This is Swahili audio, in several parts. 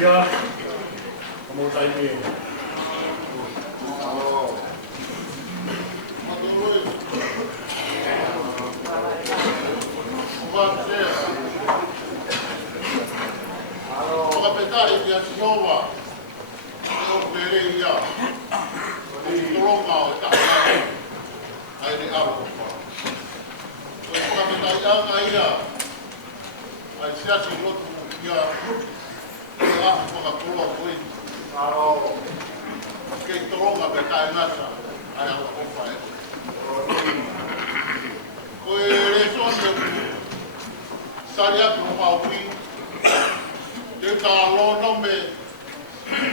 Ia, kamu taimi. Kapitali dia Sinova, eu operei ia, o local está aí de água. O kapitali ia, aí se assim outro ia, lá para a coroa foi, que tronca kapitali nessa, aí a copa é. O eleição de saria para o Malpi. Te ka lono me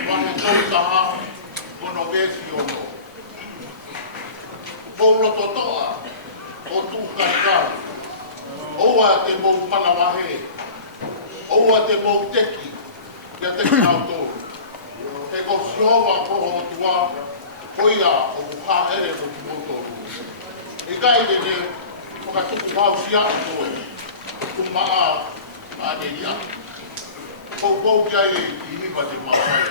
wahe tau taha kono besi ono. Poulo totoa o tu kaikari. Oua te mou mana wahe. Oua te mou teki. Ia teki auto. Te ko siowa koho tua koia o kuha ere o ki motoru. I kai ne whakatuku hausia a koe. Kumaa a ne ia. Kau kau kia i hiwa te mawai.